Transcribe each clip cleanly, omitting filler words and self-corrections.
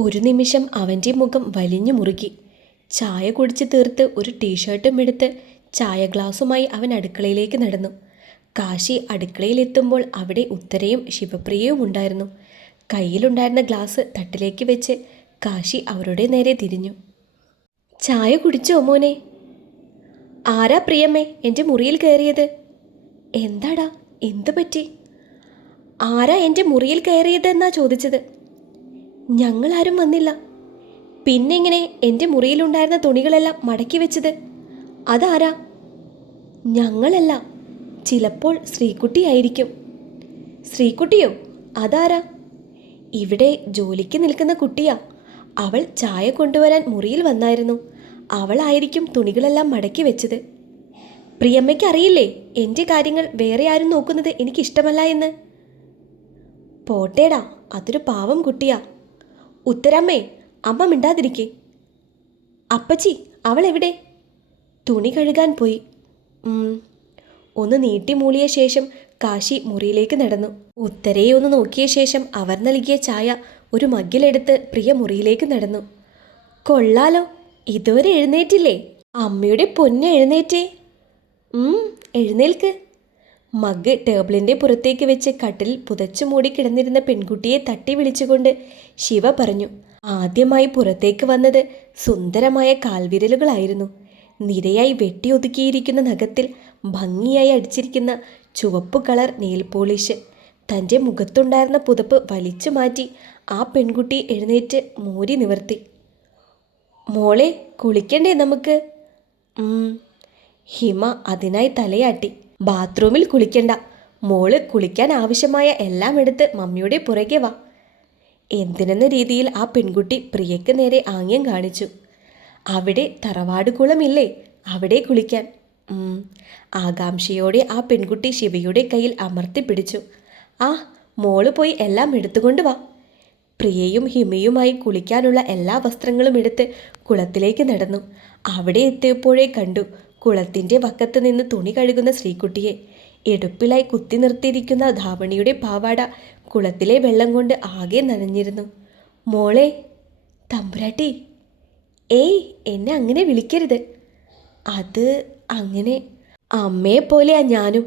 ഒരു നിമിഷം അവൻ്റെ മുഖം വലിഞ്ഞു മുറുകി. ചായ കുടിച്ച് തീർത്ത് ഒരു ടീഷർട്ടും എടുത്ത് ചായ ഗ്ലാസുമായി അവൻ അടുക്കളയിലേക്ക് നടന്നു. കാശി അടുക്കളയിലെത്തുമ്പോൾ അവിടെ ഉത്തരയും ശിവപ്രിയയും ഉണ്ടായിരുന്നു. കയ്യിലുണ്ടായിരുന്ന ഗ്ലാസ് തട്ടിലേക്ക് വെച്ച് കാശി അവരുടെ നേരെ തിരിഞ്ഞു. ചായ കുടിച്ചോ മോനെ? ആരാ പ്രിയമ്മേ എൻ്റെ മുറിയിൽ കയറിയത്? എന്താടാ, എന്തു പറ്റി? ആരാ എൻ്റെ മുറിയിൽ കയറിയതെന്നാ ചോദിച്ചത്. ഞങ്ങളാരും വന്നില്ല. പിന്നെങ്ങനെ എൻ്റെ മുറിയിലുണ്ടായിരുന്ന തുണികളെല്ലാം മടക്കി വെച്ചത്? അതാരാ? ഞങ്ങളല്ല, ചിലപ്പോൾ ശ്രീകുട്ടിയായിരിക്കും. ശ്രീകുട്ടിയോ? അതാരാ? ഇവിടെ ജോലിക്ക് നിൽക്കുന്ന കുട്ടിയാ. അവൾ ചായ കൊണ്ടുവരാൻ മുറിയിൽ വന്നായിരുന്നു. അവളായിരിക്കും തുണികളെല്ലാം മടക്കി വെച്ചത്. പ്രിയമ്മയ്ക്ക് അറിയില്ലേ എൻ്റെ കാര്യങ്ങൾ വേറെ ആരും നോക്കുന്നത് എനിക്കിഷ്ടമല്ല എന്ന്? പോട്ടേടാ, അതൊരു പാവം കുട്ടിയാ. ഉത്തരമ്മേ, അമ്മ മിണ്ടാതിരിക്കേ. അപ്പച്ചി, അവൾ എവിടെ? തുണി കഴുകാൻ പോയി. ഒന്ന് നീട്ടി മൂളിയ ശേഷം കാശി മുറിയിലേക്ക് നടന്നു. ഉത്തരയെ ഒന്ന് നോക്കിയ ശേഷം അവർ നൽകിയ ചായ ഒരു മഗ്ഗിലെടുത്ത് പ്രിയ മുറിയിലേക്ക് നടന്നു. കൊള്ളാലോ, ഇതുവരെ എഴുന്നേറ്റില്ലേ? അമ്മയുടെ പൊന്ന് എഴുന്നേറ്റേ. എഴുന്നേൽക്ക്. മഗ് ടേബിളിൻ്റെ പുറത്തേക്ക് വെച്ച് കട്ടിൽ പുതച്ചു മൂടി കിടന്നിരുന്ന പെൺകുട്ടിയെ തട്ടി വിളിച്ചുകൊണ്ട് ശിവ പറഞ്ഞു. ആദ്യമായി പുറത്തേക്ക് വന്നത് സുന്ദരമായ കാൽവിരലുകളായിരുന്നു. നിരയായി വെട്ടിയൊതുക്കിയിരിക്കുന്ന നഖത്തിൽ ഭംഗിയായി അടിച്ചിരിക്കുന്ന ചുവപ്പ് കളർ നെയിൽ പോളിഷ്. തൻ്റെ മുഖത്തുണ്ടായിരുന്ന പുതപ്പ് വലിച്ചു മാറ്റി ആ പെൺകുട്ടി എഴുന്നേറ്റ് മൂരി നിവർത്തി. മോളെ, കുളിക്കണ്ടേ നമുക്ക്? ഹിമ അതിനായി തലയാട്ടി. ബാത്റൂമിൽ കുളിക്കണ്ട, മോള് കുളിക്കാൻ ആവശ്യമായ എല്ലാം എടുത്ത് മമ്മിയുടെ പുറകെ വാ. എന്തിനെന്ന രീതിയിൽ ആ പെൺകുട്ടി പ്രിയയ്ക്ക് നേരെ ആംഗ്യം കാണിച്ചു. അവിടെ തറവാട് കുളമില്ലേ, അവിടെ കുളിക്കാൻ. ആകാംക്ഷയോടെ ആ പെൺകുട്ടി ശിവയുടെ കയ്യിൽ അമർത്തി പിടിച്ചു. മോള് പോയി എല്ലാം എടുത്തുകൊണ്ട് വാ. പ്രിയയും ഹിമയുമായി കുളിക്കാനുള്ള എല്ലാ വസ്ത്രങ്ങളും എടുത്ത് കുളത്തിലേക്ക് നടന്നു. അവിടെ എത്തിയപ്പോഴേ കണ്ടു കുളത്തിൻ്റെ വക്കത്ത് നിന്ന് തുണി കഴുകുന്ന ശ്രീകുട്ടിയെ. ഇടുപ്പിലായി കുത്തി നിർത്തിയിരിക്കുന്ന ധാവണിയുടെ പാവാട കുളത്തിലെ വെള്ളം കൊണ്ട് ആകെ നനഞ്ഞിരുന്നു. മോളെ. തമ്പുരാട്ടി. ഏയ്, എന്നെ അങ്ങനെ വിളിക്കരുത്. അത് അങ്ങനെ. അമ്മയെ പോലെയാ ഞാനും.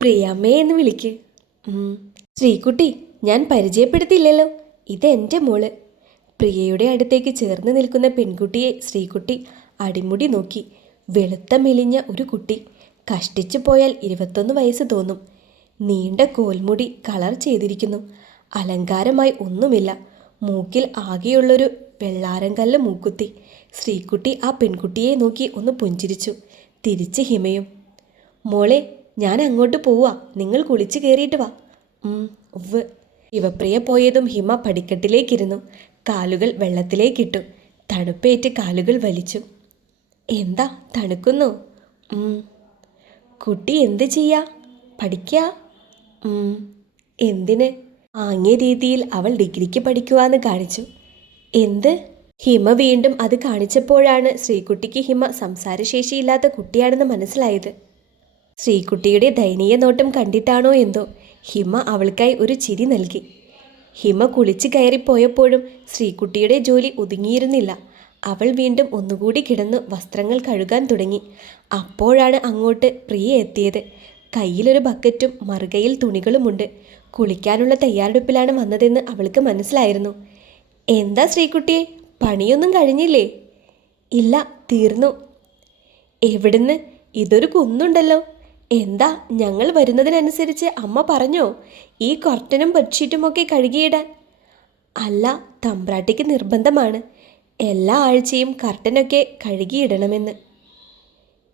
പ്രിയമ്മേ എന്ന് വിളിക്ക്. ശ്രീകുട്ടി, ഞാൻ പരിചയപ്പെടുത്തിയില്ലല്ലോ, ഇതെൻ്റെ മോള്. പ്രിയയുടെ അടുത്തേക്ക് ചേർന്ന് നിൽക്കുന്ന പെൺകുട്ടിയെ ശ്രീകുട്ടി അടിമുടി നോക്കി. വെളുത്ത മെലിഞ്ഞ ഒരു കുട്ടി. കഷ്ടിച്ചു പോയാൽ 21 വയസ്സ് തോന്നും. നീണ്ട കോൽമുടി കളർ ചെയ്തിരിക്കുന്നു. അലങ്കാരമായി ഒന്നുമില്ല. മൂക്കിൽ ആകെയുള്ളൊരു വെള്ളാരങ്കല്ല് മൂക്കുത്തി. ശ്രീകുട്ടി ആ പെൺകുട്ടിയെ നോക്കി ഒന്ന് പുഞ്ചിരിച്ചു. തിരിച്ച് ഹിമയും. മോളെ, ഞാൻ അങ്ങോട്ട് പോവാ, നിങ്ങൾ കുളിച്ച് കയറിയിട്ട് വാ. ഉവ്വ്. ശിവപ്രിയ പോയതും ഹിമ പടിക്കെട്ടിലേക്കിരുന്നു. കാലുകൾ വെള്ളത്തിലേക്കിട്ടു. തണുപ്പേറ്റ് കാലുകൾ വലിച്ചു. എന്താ, തണുക്കുന്നു? കുട്ടി എന്ത് ചെയ്യാ? പഠിക്കാ? എന്തിന്? ആംഗ്യ രീതിയിൽ അവൾ ഡിഗ്രിക്ക് പഠിക്കുവാന്ന് കാണിച്ചു. എന്ത്? ഹിമ വീണ്ടും അത് കാണിച്ചപ്പോഴാണ് ശ്രീകുട്ടിക്ക് ഹിമ സംസാരശേഷിയില്ലാത്ത കുട്ടിയാണെന്ന് മനസ്സിലായത്. ശ്രീകുട്ടിയുടെ ദയനീയ നോട്ടം കണ്ടിട്ടാണോ എന്തോ ഹിമ അവൾക്കായി ഒരു ചിരി നൽകി. ഹിമ കുളിച്ച് കയറിപ്പോയപ്പോഴും ശ്രീകുട്ടിയുടെ ജോലി ഒതുങ്ങിയിരുന്നില്ല. അവൾ വീണ്ടും ഒന്നുകൂടി കിടന്നു വസ്ത്രങ്ങൾ കഴുകാൻ തുടങ്ങി. അപ്പോഴാണ് അങ്ങോട്ട് പ്രിയ എത്തിയത്. കയ്യിലൊരു ബക്കറ്റും മറുകയിൽ തുണികളുമുണ്ട്. കുളിക്കാനുള്ള തയ്യാറെടുപ്പിലാണ് വന്നതെന്ന് അവൾക്ക് മനസ്സിലായിരുന്നു. എന്താ ശ്രീകുട്ടിയെ, പണിയൊന്നും കഴിഞ്ഞില്ലേ? ഇല്ല, തീർന്നു. എവിടുന്ന്? ഇതൊരു കുന്നുണ്ടല്ലോ. എന്താ, ഞങ്ങൾ വരുന്നതിനനുസരിച്ച് അമ്മ പറഞ്ഞോ ഈ കർട്ടനും ബെഡ്ഷീറ്റുമൊക്കെ കഴുകിയിടാൻ? അല്ല, തമ്പ്രാട്ടിക്ക് നിർബന്ധമാണ് എല്ലാ ആഴ്ചയും കർട്ടനൊക്കെ കഴുകിയിടണമെന്ന്.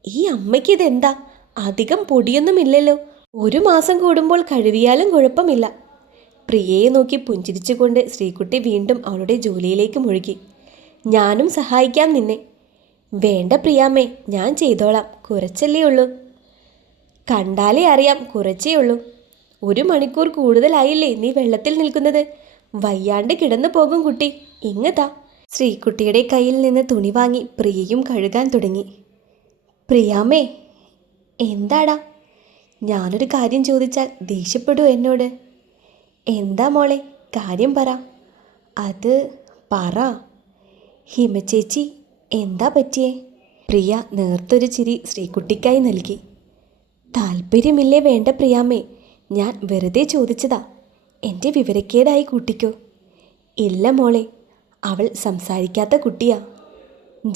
ഈ അമ്മയ്ക്കിതെന്താ, അധികം പൊടിയൊന്നുമില്ലല്ലോ. 1 മാസം കൂടുമ്പോൾ കഴുകിയാലും കുഴപ്പമില്ല. പ്രിയയെ നോക്കി പുഞ്ചിരിച്ചുകൊണ്ട് ശ്രീകുട്ടി വീണ്ടും അവളുടെ ജോലിയിലേക്ക് മുഴുകി. ഞാനും സഹായിക്കാം നിന്നെ. വേണ്ട പ്രിയാമ്മേ, ഞാൻ ചെയ്തോളാം, കുറച്ചല്ലേ ഉള്ളൂ. കണ്ടാലേ അറിയാം, കുറച്ചേ ഉള്ളൂ. 1 മണിക്കൂർ കൂടുതലായില്ലേ നീ വെള്ളത്തിൽ നിൽക്കുന്നത്. വയ്യാണ്ട് കിടന്നു പോകും കുട്ടി. ഇങ്ങതാ. ശ്രീകുട്ടിയുടെ കയ്യിൽ നിന്ന് തുണി വാങ്ങി പ്രിയയും കഴുകാൻ തുടങ്ങി. പ്രിയാമ്മേ. എന്താടാ? ഞാനൊരു കാര്യം ചോദിച്ചാൽ ദേഷ്യപ്പെടൂ എന്നോട്? എന്താ മോളെ, കാര്യം പറ. അത് പറ. ഹിമചേച്ചി, എന്താ പറ്റിയേ? പ്രിയ നേർത്തൊരു ചിരി ശ്രീകുട്ടിക്കായി നൽകി. താല്പര്യമില്ലേ വേണ്ട പ്രിയാമ്മേ, ഞാൻ വെറുതെ ചോദിച്ചതാ. എൻ്റെ വിവരക്കേടായി കൂട്ടിക്കോ. ഇല്ല മോളെ, അവൾ സംസാരിക്കാത്ത കുട്ടിയാ.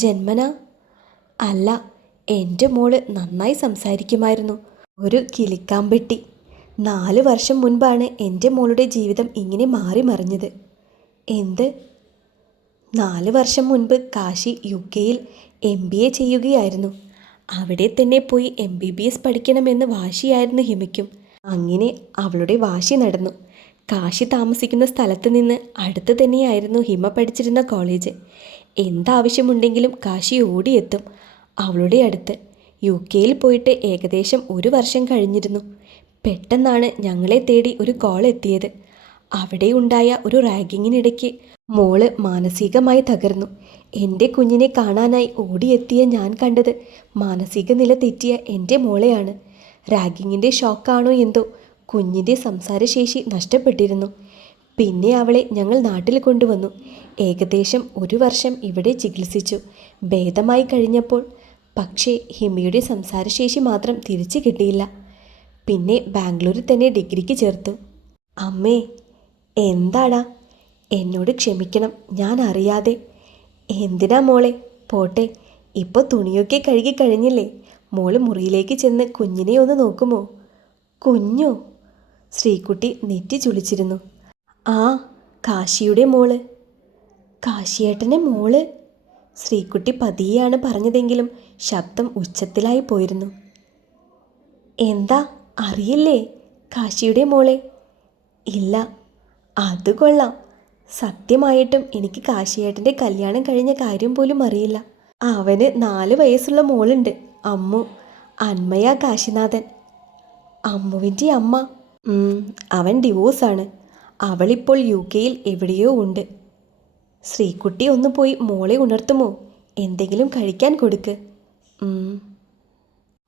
ജന്മനാ? അല്ല, എൻ്റെ മോള് നന്നായി സംസാരിക്കുമായിരുന്നു. ഒരു കിളിക്കാമ്പെട്ടി. 4 വർഷം മുൻപാണ് എൻ്റെ മോളുടെ ജീവിതം ഇങ്ങനെ മാറി മറിഞ്ഞത്. എന്ത്? 4 വർഷം മുൻപ് കാശി UK-യിൽ MBA ചെയ്യുകയായിരുന്നു. അവിടെ തന്നെ പോയി MBBS പഠിക്കണമെന്ന് വാശിയായിരുന്നു ഹിമയ്ക്കും. അങ്ങനെ അവളുടെ വാശി നടന്നു. കാശി താമസിക്കുന്ന സ്ഥലത്ത് നിന്ന് അടുത്ത് തന്നെയായിരുന്നു ഹിമ പഠിച്ചിരുന്ന കോളേജ്. എന്താവശ്യമുണ്ടെങ്കിലും കാശി ഓടിയെത്തും അവളുടെ അടുത്ത്. UK-യിൽ പോയിട്ട് ഏകദേശം 1 വർഷം കഴിഞ്ഞിരുന്നു. പെട്ടെന്നാണ് ഞങ്ങളെ തേടി ഒരു കോൾ എത്തിയത്. അവിടെ ഉണ്ടായ ഒരു റാഗിങ്ങിനിടയ്ക്ക് മോള് മാനസികമായി തകർന്നു. എൻ്റെ കുഞ്ഞിനെ കാണാനായി ഓടിയെത്തിയ ഞാൻ കണ്ടത് മാനസിക നില തെറ്റിയ എൻ്റെ മോളെയാണ്. റാഗിങ്ങിൻ്റെ ഷോക്കാണോ എന്തോ കുഞ്ഞിൻ്റെ സംസാരശേഷി നഷ്ടപ്പെട്ടിരുന്നു. പിന്നെ അവളെ ഞങ്ങൾ നാട്ടിൽ കൊണ്ടുവന്നു. ഏകദേശം 1 വർഷം ഇവിടെ ചികിത്സിച്ചു. ഭേദമായി കഴിഞ്ഞപ്പോൾ പക്ഷേ ഹിമയുടെ സംസാരശേഷി മാത്രം തിരിച്ചു കിട്ടിയില്ല. പിന്നെ ബാംഗ്ലൂരിൽ തന്നെ ഡിഗ്രിക്ക് ചേർത്തു. അമ്മേ, എന്താടാ? എന്നോട് ക്ഷമിക്കണം, ഞാൻ അറിയാതെ. എന്തിനാ മോളെ? പോട്ടെ, ഇപ്പോൾ തുണിയൊക്കെ കഴുകി കഴിഞ്ഞില്ലേ? മോള് മുറിയിലേക്ക് ചെന്ന് കുഞ്ഞിനെ ഒന്ന് നോക്കുമോ? കുഞ്ഞോ? ശ്രീകുട്ടി നെറ്റി ചുളിച്ചിരുന്നു. ആ, കാശിയുടെ മോള്. കാശിയേട്ടൻ്റെ മോള്? ശ്രീകുട്ടി പതിയെയാണ് പറഞ്ഞതെങ്കിലും ശബ്ദം ഉച്ചത്തിലായി പോയിരുന്നു. എന്താ, അറിയില്ലേ കാശിയുടെ മോളെ? ഇല്ല. അത് കൊള്ളാം. സത്യമായിട്ടും എനിക്ക് കാശിയേട്ടൻ്റെ കല്യാണം കഴിഞ്ഞ കാര്യം പോലും അറിയില്ല. അവന് 4 വയസ്സുള്ള മോളുണ്ട്, അമ്മു. അന്മയ കാശിനാഥൻ. അമ്മുവിൻ്റെ അമ്മ? അവൻ ഡിവോഴ്സാണ്. അവളിപ്പോൾ UK-യിൽ എവിടെയോ ഉണ്ട്. ശ്രീകുട്ടി ഒന്ന് പോയി മോളെ ഉണർത്തുമോ? എന്തെങ്കിലും കഴിക്കാൻ കൊടുക്ക്.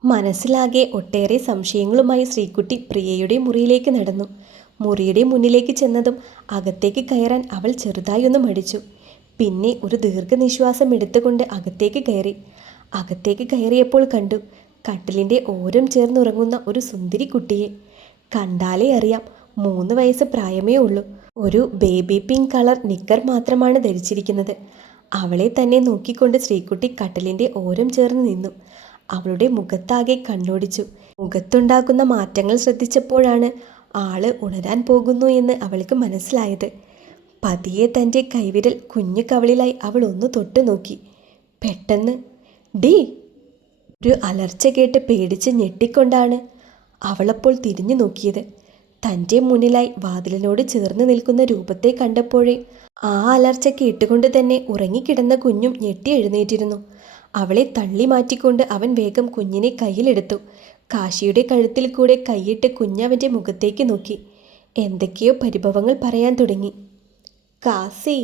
മനസ്സിലാകെ ഒട്ടേറെ സംശയങ്ങളുമായി ശ്രീകുട്ടി പ്രിയയുടെ മുറിയിലേക്ക് നടന്നു. മുറിയുടെ മുന്നിലേക്ക് ചെന്നതും അകത്തേക്ക് കയറാൻ അവൾ ചെറുതായി ഒന്ന് മടിച്ചു. പിന്നെ ഒരു ദീർഘനിശ്വാസം എടുത്തുകൊണ്ട് അകത്തേക്ക് കയറി. അകത്തേക്ക് കയറിയപ്പോൾ കണ്ടു കട്ടിലിൻ്റെ ഓരം ചേർന്നുറങ്ങുന്ന ഒരു സുന്ദരി കുട്ടിയെ. കണ്ടാലേ അറിയാം 3 വയസ്സ് പ്രായമേ ഉള്ളൂ. ഒരു ബേബി പിങ്ക് കളർ നിക്കർ മാത്രമാണ് ധരിച്ചിരിക്കുന്നത്. അവളെ തന്നെ നോക്കിക്കൊണ്ട് ശ്രീകുട്ടി കട്ടിലിൻ്റെ ഓരം ചേർന്ന് നിന്നു. അവളുടെ മുഖത്താകെ കണ്ണോടിച്ചു. മുഖത്തുണ്ടാക്കുന്ന മാറ്റങ്ങൾ ശ്രദ്ധിച്ചപ്പോഴാണ് ആള് ഉണരാൻ പോകുന്നു എന്ന് അവൾക്ക് മനസ്സിലായത്. പതിയെ തൻ്റെ കൈവിരൽ കുഞ്ഞു കവളിലായി അവൾ ഒന്ന് തൊട്ടു നോക്കി. പെട്ടെന്ന് ഡീ! ഒരു അലർച്ച കേട്ട് പേടിച്ച് ഞെട്ടിക്കൊണ്ടാണ് അവളപ്പോൾ തിരിഞ്ഞു നോക്കിയത്. തൻ്റെ മുന്നിലായി വാതിലിനോട് ചേർന്ന് നിൽക്കുന്ന രൂപത്തെ കണ്ടപ്പോഴേ ആ അലർച്ച കേട്ടുകൊണ്ട് തന്നെ ഉറങ്ങിക്കിടന്ന കുഞ്ഞും ഞെട്ടി എഴുന്നേറ്റിരുന്നു. അവളെ തള്ളി മാറ്റിക്കൊണ്ട് അവൻ വേഗം കുഞ്ഞിനെ കയ്യിലെടുത്തു. കാശിയുടെ കഴുത്തിൽ കൂടെ കൈയിട്ട് കുഞ്ഞവൻ്റെ മുഖത്തേക്ക് നോക്കി. എന്തൊക്കെയോ പരിഭവങ്ങൾ പറയാൻ തുടങ്ങി. കാസി!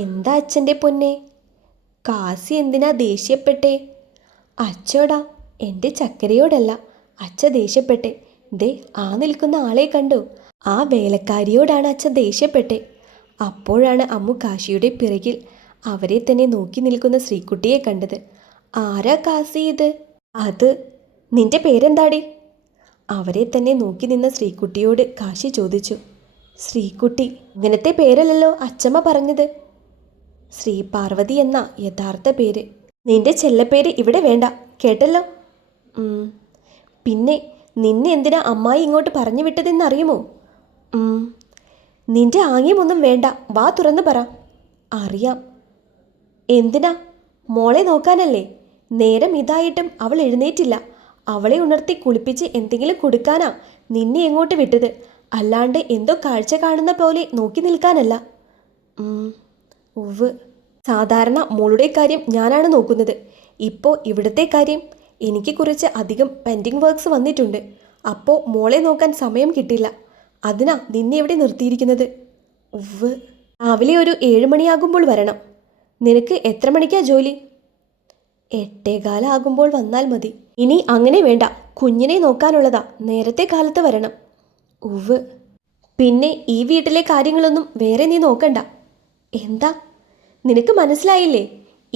എന്താ അച്ഛൻ്റെ പൊന്നെ? കാസി എന്തിനാ ദേഷ്യപ്പെട്ടേ? അച്ചോടാ, എൻ്റെ ചക്കരയോടല്ല അച്ഛ ദേഷ്യപ്പെട്ടെ. ദേ, ആ നിൽക്കുന്ന ആളെ കണ്ടോ? ആ വേലക്കാരിയോടാണ് അച്ഛ ദേഷ്യപ്പെട്ടെ. അപ്പോഴാണ് അമ്മു കാശിയുടെ പിറകിൽ അവരെ തന്നെ നോക്കി നിൽക്കുന്ന ശ്രീകുട്ടിയെ കണ്ടത്. ആരാ കാസി ഇത്? അത് നിന്റെ പേരെന്താടി? അവരെ തന്നെ നോക്കി നിന്ന ശ്രീകുട്ടിയോട് കാശി ചോദിച്ചു. ശ്രീകുട്ടി, ഇങ്ങനത്തെ പേരല്ലല്ലോ അച്ചമ്മ പറഞ്ഞത്. ശ്രീ പാർവതി എന്ന യഥാർത്ഥ പേര്. നിന്റെ ചെല്ലപ്പേര് ഇവിടെ വേണ്ട, കേട്ടല്ലോ. പിന്നെ നിന്നെ എന്തിനാ അമ്മായി ഇങ്ങോട്ട് പറഞ്ഞു വിട്ടതെന്നറിയുമോ? നിന്റെ ആംഗ്യമൊന്നും വേണ്ട, വാ തുറന്ന് പറ. അറിയാം. എന്തിനാ? മോളെ നോക്കാനല്ലേ? നേരം ഇതായിട്ടും അവൾ എഴുന്നേറ്റില്ല. അവളെ ഉണർത്തി കുളിപ്പിച്ച് എന്തെങ്കിലും കൊടുക്കാനാ നിന്നെ എങ്ങോട്ട് വിട്ടത്, അല്ലാണ്ട് എന്തോ കാഴ്ച കാണുന്ന പോലെ നോക്കി നിൽക്കാനല്ല. ഉവ്, സാധാരണ മോളുടെ കാര്യം ഞാനാണ് നോക്കുന്നത്. ഇപ്പോൾ ഇവിടുത്തെ കാര്യം എനിക്ക് കുറച്ച് അധികം പെൻഡിങ് വർക്ക്സ് വന്നിട്ടുണ്ട്. അപ്പോൾ മോളെ നോക്കാൻ സമയം കിട്ടില്ല. അതിനാ നിന്നെ ഇവിടെ നിർത്തിയിരിക്കുന്നത്. ഉവ്, രാവിലെ ഒരു 7 മണിയാകുമ്പോൾ വരണം. നിനക്ക് എത്ര മണിക്കാ ജോലി? 8:15 വന്നാൽ മതി. ഇനി അങ്ങനെ വേണ്ട, കുഞ്ഞിനെ നോക്കാനുള്ളതാ, നേരത്തെ കാലത്ത് വരണം. ഉവ്. പിന്നെ ഈ വീട്ടിലെ കാര്യങ്ങളൊന്നും വേറെ നീ നോക്കണ്ട. എന്താ? നിനക്ക് മനസ്സിലായില്ലേ?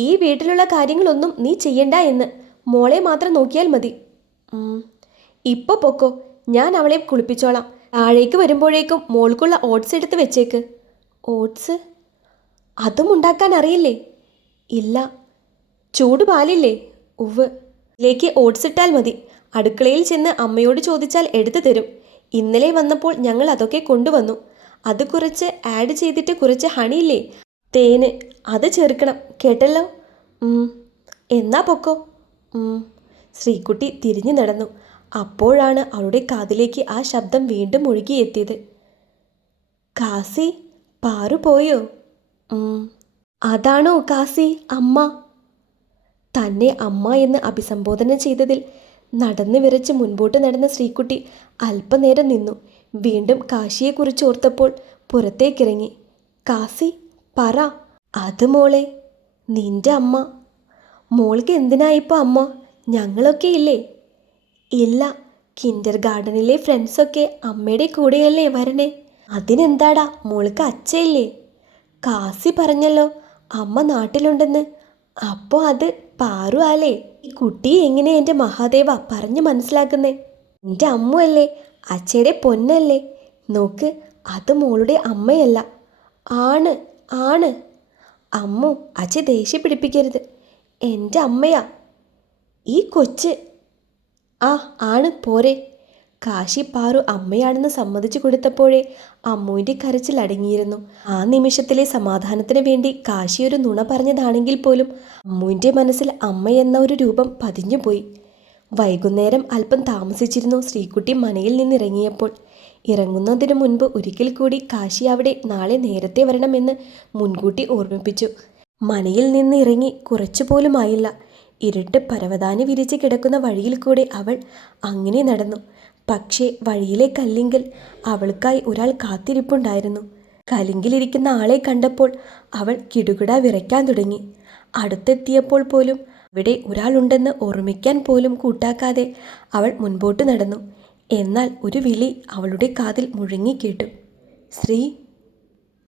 ഈ വീട്ടിലുള്ള കാര്യങ്ങളൊന്നും നീ ചെയ്യണ്ട എന്ന്. മോളെ മാത്രം നോക്കിയാൽ മതി. ഇപ്പോൾ പൊക്കോ, ഞാൻ അവളെ കുളിപ്പിച്ചോളാം. താഴേക്ക് വരുമ്പോഴേക്കും മോൾക്കുള്ള ഓട്സ് എടുത്ത് വെച്ചേക്ക്. ഓട്സ്? അതും ഉണ്ടാക്കാൻ അറിയില്ലേ? ഇല്ല. ചൂട് പാലില്ലേ? ഉവ്. ഇതിലേക്ക് ഓട്സ് ഇട്ടാൽ മതി. അടുക്കളയിൽ ചെന്ന് അമ്മയോട് ചോദിച്ചാൽ എടുത്തു തരും. ഇന്നലെ വന്നപ്പോൾ ഞങ്ങൾ അതൊക്കെ കൊണ്ടുവന്നു. അത് കുറച്ച് ആഡ് ചെയ്തിട്ട് കുറച്ച് ഹണിയില്ലേ, തേന്, അത് ചേർക്കണം കേട്ടല്ലോ. എന്നാ പൊക്കോ. ശ്രീകുട്ടി തിരിഞ്ഞു നടന്നു. അപ്പോഴാണ് അവളുടെ കാതിലേക്ക് ആ ശബ്ദം വീണ്ടും ഒഴുകിയെത്തിയത്. കാസി, പാറു പോയോ? അതാണോ കാസി അമ്മ? തന്നെ അമ്മ എന്ന് അഭിസംബോധന ചെയ്തതിൽ നടന്നു വിറച്ച് മുൻപോട്ട് നടന്ന ശ്രീകുട്ടി അല്പനേരം നിന്നു. വീണ്ടും കാശിയെക്കുറിച്ച് ഓർത്തപ്പോൾ പുറത്തേക്കിറങ്ങി. കാസി, പറ. അത് മോളെ, നിന്റെ അമ്മ. മോൾക്ക് എന്തിനായിപ്പോൾ അമ്മ? ഞങ്ങളൊക്കെ ഇല്ലേ? ഇല്ല, കിൻഡർ ഗാർഡനിലെ ഫ്രണ്ട്സൊക്കെ അമ്മയുടെ കൂടെയല്ലേ വരണേ. അതിനെന്താടാ, മോൾക്ക് അച്ഛയില്ലേ? കാസി പറഞ്ഞല്ലോ അമ്മ നാട്ടിലുണ്ടെന്ന്. അപ്പോൾ അത് പാറു ആലേ? ഈ കുട്ടി എങ്ങനെ എൻ്റെ മഹാദേവ പറഞ്ഞു മനസ്സിലാക്കുന്നേ? എൻ്റെ അമ്മയല്ലേ, അച്ഛയുടെ പൊന്നല്ലേ. നോക്ക്, അത് മോളുടെ അമ്മയല്ല. ആണ് ആണ്. അമ്മു, അച്ഛ ദേഷ്യം പിടിപ്പിക്കരുത്. എൻ്റെ അമ്മയാ ഈ കൊച്ച്. ആണ് പോരെ. കാശി പാറു അമ്മയാണെന്ന് സമ്മതിച്ചു കൊടുത്തപ്പോഴേ അമ്മുവിൻ്റെ കരച്ചിൽ അടങ്ങിയിരുന്നു. ആ നിമിഷത്തിലെ സമാധാനത്തിന് വേണ്ടി കാശി ഒരു നുണ പറഞ്ഞതാണെങ്കിൽ പോലും അമ്മുവിൻ്റെ മനസ്സിൽ അമ്മയെന്ന ഒരു രൂപം പതിഞ്ഞുപോയി. വൈകുന്നേരം അല്പം താമസിച്ചിരുന്നു ശ്രീകുട്ടി മനയിൽ നിന്നിറങ്ങിയപ്പോൾ. ഇറങ്ങുന്നതിനു മുൻപ് ഒരിക്കൽ കൂടി കാശി അവിടെ നാളെ നേരത്തെ വരണമെന്ന് മുൻകൂട്ടി ഓർമ്മിപ്പിച്ചു. മനയിൽ നിന്ന് ഇറങ്ങി കുറച്ചുപോലും ആയില്ല. ഇരുട്ട് പരവതാനി വിരിച്ച് കിടക്കുന്ന വഴിയിൽ കൂടെ അവൾ അങ്ങനെ നടന്നു. പക്ഷേ വഴിയിലെ കല്ലിങ്കൽ അവൾക്കായി ഒരാൾ കാത്തിരിപ്പുണ്ടായിരുന്നു. കലിങ്കിലിരിക്കുന്ന ആളെ കണ്ടപ്പോൾ അവൾ കിടുകിട വിറയ്ക്കാൻ തുടങ്ങി. അടുത്തെത്തിയപ്പോൾ പോലും അവിടെ ഒരാളുണ്ടെന്ന് ഓർമ്മിക്കാൻ പോലും കൂട്ടാക്കാതെ അവൾ മുൻപോട്ട് നടന്നു. എന്നാൽ ഒരു വിളി അവളുടെ കാതിൽ മുഴങ്ങിക്കേട്ടു. ശ്രീ.